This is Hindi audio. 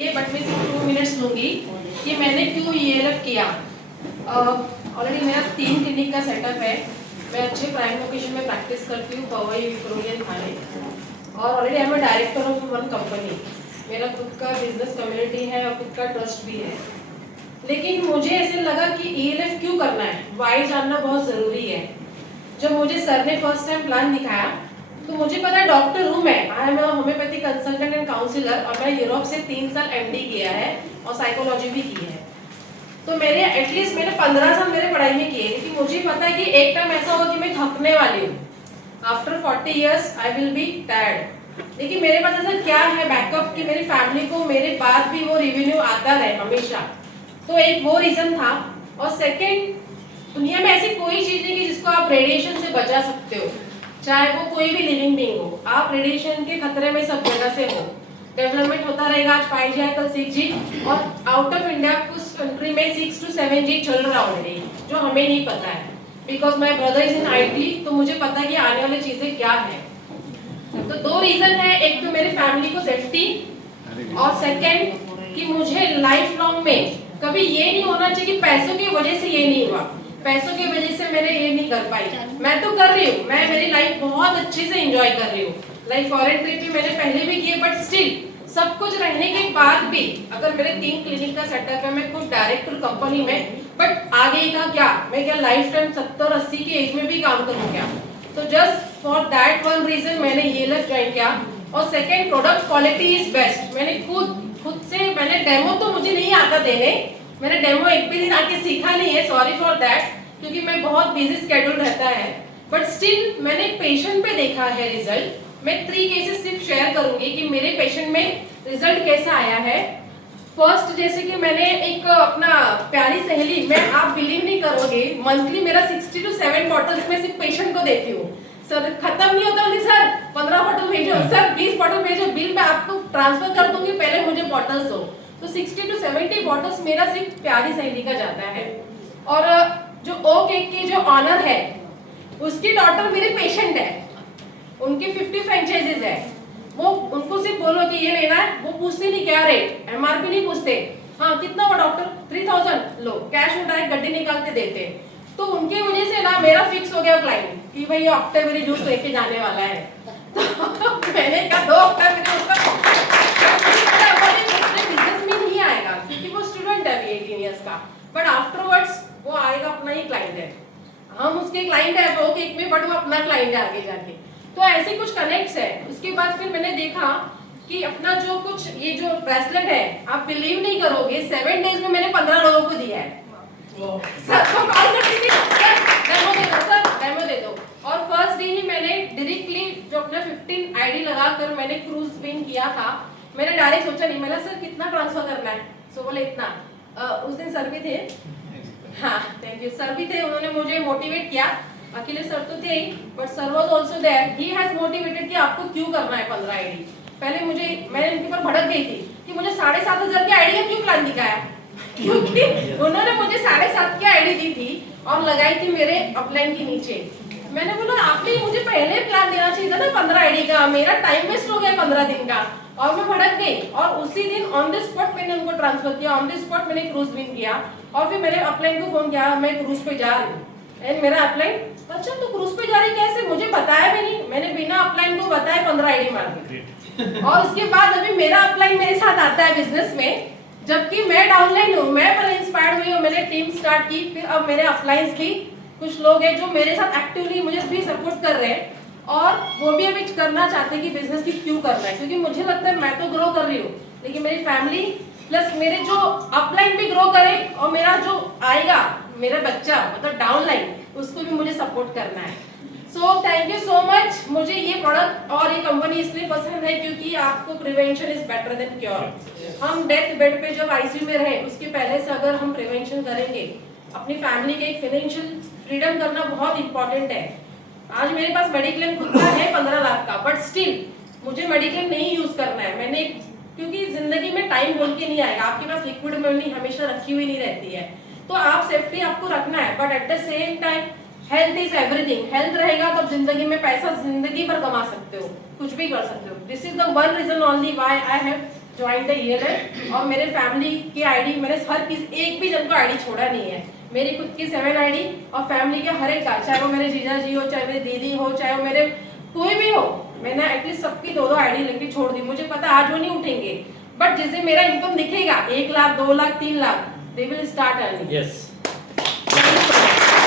ये बट मैं सिर्फ 2 मिनट्स लूँगी कि मैंने क्यों ELF किया। ऑलरेडी मेरा 3 क्लिनिक का सेटअप है। मैं अच्छे प्राइम लोकेशन में प्रैक्टिस करती हूँ, पवई, विक्टोरियन, थाने, और already I am director of 1 company. मेरा खुद का बिजनेस कम्युनिटी है और खुद का ट्रस्ट भी है। लेकिन मुझे ऐसे लगा कि ELF क्यों करना है, वाई जानना बहुत ज़रूरी है। जब मुझे सर ने फर्स्ट टाइम प्लान दिखाया तो मुझे पता है डॉक्टर हूँ मैं, I am homeopathy consultant and counsellor, और मैं यूरोप से 3 साल MD किया है और साइकोलॉजी भी की है। तो मेरे एटलीस्ट मैंने 15 साल मेरे पढ़ाई में किए, क्योंकि मुझे पता है कि एक टाइम ऐसा होगा कि मैं थकने वाली हूँ। After 40 years I will be tired. लेकिन मेरे पास ऐसा क्या है बैकअप कि मेरी फैमिली को मेरे बाद भी वो रेवेन्यू आता रहे हमेशा। तो एक वो रीजन था। और सेकेंड, दुनिया में ऐसी कोई चीज नहीं कि जिसको आप रेडिएशन से बचा सकते हो, चाहे वो कोई भी लिविंग बीइंग हो। आप रेडिएशन के खतरे में सब जगह से हो। डेवलपमेंट होता रहेगा, आज 5G है, कल 6G, और आउट ऑफ इंडिया कुछ कंट्री में 6 to 7G चल रहा ऑलरेडी, जो हमें नहीं पता है। Because my brother is in IT, तो मुझे पता है कि आने वाली चीजें क्या है। तो 2 रीजन है, एक तो मेरी फैमिली को सेफ्टी, और सेकेंड कि मुझे लाइफ लॉन्ग में कभी ये नहीं होना चाहिए कि पैसों की वजह से ये नहीं हुआ, पैसों की वजह से मैंने ये नहीं कर पाई। मैं तो कर रही हूँ, मैं मेरी लाइफ बहुत अच्छे से एंजॉय कर रही हूँ। लाइक फॉरेन ट्रिप भी मैंने पहले भी किए, बट स्टिल सब कुछ रहने के बाद भी अगर मेरे 3 क्लिनिक का सेटअप है, मैं खुद डायरेक्टर कंपनी में, बट आगे का क्या, मैं क्या लाइफ टाइम 70-80 की एज में भी काम करूँ क्या? तो just for that one reason मैंने ELF ज्वाइन किया। और second, product quality is best. मैंने खुद से मैंने डेमो तो मुझे नहीं आता देने, मैंने डेमो एक भी दिन आके सीखा नहीं है, सॉरी फॉर दैट, क्योंकि मैं बहुत बिजी स्केड्यूल रहता है। बट स्टिल मैंने पेशेंट पे देखा है रिजल्ट। मैं 3 केसेस सिर्फ शेयर करूंगी कि मेरे पेशेंट में रिजल्ट कैसा आया है। फर्स्ट, जैसे कि मैंने एक अपना प्यारी सहेली, मैं आप बिलीव नहीं करोगे, मंथली मेरा 60 to 7 बॉटल्स में सिर्फ पेशेंट को देती हूँ। सर खत्म नहीं होता, नहीं सर 15 बॉटल भेजो, सर 20 बॉटल भेजो, बिल मैं आपको ट्रांसफर कर दूंगी, पहले मुझे बॉटल्स दो। तो 60 to 70 बॉटल्स मेरा सिर्फ प्यारी सहेली का जाता है। और जो ओ केक के जो ऑनर है, उसकी डॉटर मेरी पेशेंट है, उनकी 50 फ्रेंचाइजीज है। वो उनको सिर्फ बोलो कि ये लेना है, वो पूछते नहीं क्या रेट, MRP नहीं पूछते, हाँ कितना हुआ डॉक्टर, 3000 लो, कैश में डायरेक्ट गड्डी निकाल के देते। तो उनकी वजह से ना मेरा फिक्स हो गया क्लाइंट कि भाई ये ऑक्टेबरी जूस लेके जाने वाला है। तो मैंने कहा 2 ऑक्टेबरी बिजनेस में नहीं आएगा, क्योंकि वो स्टूडेंट है अभी 18 ईयर्स का, बट आफ्टरवर्ड्स वो आएगा, अपना ही क्लाइंट है, हम उसके क्लाइंट है वो केक में, बट वो अपना क्लाइंट है आगे जाके। तो ऐसे कुछ कनेक्ट्स है। उसके बाद फिर मैंने देखा कि अपना जो कुछ ये जो ब्रेसलेट है, आप बिलीव नहीं करोगे, 7 डेज में मैंने 15 लोगों को दिया है। सर को कॉल करती थी, सर डेमो दे दो, सर डेमो दे दो। और फर्स्ट डे ही मैंने डायरेक्टली जो अपना 15 ID लगाकर मैंने क्रूज विन किया था। मैंने डायरेक्ट सोचा नहीं, मैंने सर कितना ट्रांसफर करना है, सो बोले इतना। उस दिन सर भी थे, हाँ थैंक यू, सर भी थे, उन्होंने मुझे मोटिवेट किया। अकेले सर तो थे ही, but sir was also there, he has motivated कि आपको क्यों करना है 15 ID। पहले मैं इनके ऊपर भड़क गई थी कि मुझे 7500 की ID का क्यों प्लान दिखाया, क्योंकि उन्होंने मुझे 7.5 की ID दी थी और लगाई थी मेरे अपलाइन के नीचे। मैंने बोला आपने मुझे पहले प्लान देना चाहिए था ना 15 ID का, मेरा टाइम वेस्ट हो गया 15 दिन का। और मैं भड़क गई, और उसी दिन ऑन द स्पॉट मैंने उनको ट्रांसफर किया, ऑन द स्पॉट मैंने क्रूज विन किया। और फिर मैंने अपलाइन को फोन किया, मैं क्रूज पे जा रही हूँ। एंड मेरा अपलाइन, अच्छा तो क्रूज पे जा रही कैसे, मुझे बताया भी नहीं। मैंने बिना अपलाइन को बताए 15 ID मार दी। और उसके बाद अभी मेरा अपलाइन मेरे साथ आता है बिजनेस में, जबकि मैं डाउनलाइन हूँ। मैं पहले इंस्पायर्ड हुई और मैंने टीम स्टार्ट की, फिर अब मेरे अपलाइंस भी कुछ लोग हैं जो मेरे साथ एक्टिवली मुझे भी सपोर्ट कर रहे हैं, और वो भी अभी करना चाहते हैं कि बिजनेस की क्यों करना है। क्योंकि मुझे लगता है मैं तो ग्रो कर रही हूँ, लेकिन मेरी फैमिली प्लस मेरे जो अपलाइन भी ग्रो करे, और मेरा जो आएगा मेरा बच्चा मतलब डाउनलाइन, उसको भी मुझे सपोर्ट करना है। So thank you so much. मुझे ये प्रोडक्ट और ये कंपनी इसलिए पसंद है क्योंकि आपको prevention is better than cure. हम डेथ बेड पे जब ICU में रहे, उसके पहले से अगर हम प्रिवेंशन करेंगे, अपनी फैमिली के एक फाइनेंशियल फ्रीडम करना बहुत इंपॉर्टेंट है। आज मेरे पास मेडिक्लेम खुद का है 15 लाख का, बट स्टिल मुझे मेडिक्लेम नहीं यूज करना है। मैंने, क्योंकि जिंदगी में टाइम बोल के नहीं आएगा, आपके पास लिक्विड मनी हमेशा रखी हुई नहीं रहती है। तो आप सेफ्टी आपको रखना है, but at the same time health is everything. Health रहेगा तो जिंदगी में पैसा जिंदगी भर कमा सकते हो, कुछ भी कर सकते हो। This is the one reason only why I have join the ELF और मेरे फैमिली की आईडी मैंने हर किसी एक भी जन को आईडी छोड़ा नहीं है। मेरी खुद की 7 आईडी और फैमिली के हर एक का, चाहे वो मेरे जीजा जी हो, चाहे मेरी दीदी हो, चाहे वो मेरे कोई भी हो, मैंने एटलीस्ट सबकी 2-2 आईडी लेके छोड़ दी। मुझे पता आज वो नहीं उठेंगे, बट जिससे मेरा इनकम दिखेगा 1 lakh 2 lakh 3 lakh, they will start earning. Yes